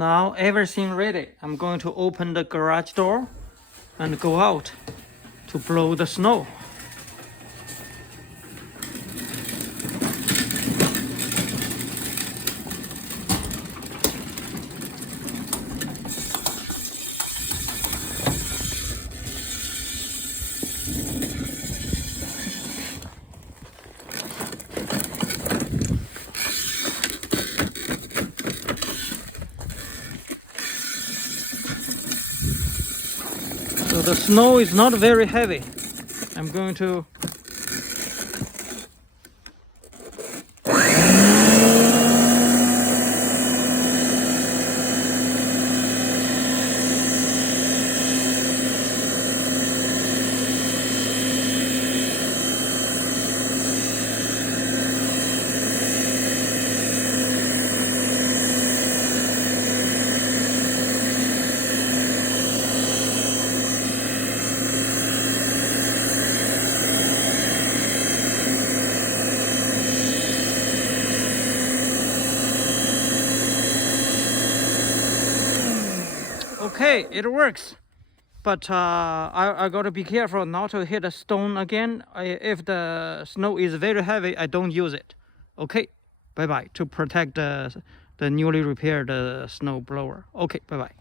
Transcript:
Now everything ready. I'm going to open the garage door and go out to blow the snow. So the snow is not very heavy. I'm going to okay, it works. But I gotta be careful not to hit a stone again. If the snow is very heavy, I don't use it. Okay, bye bye. To protect the newly repaired snow blower. Okay, bye bye.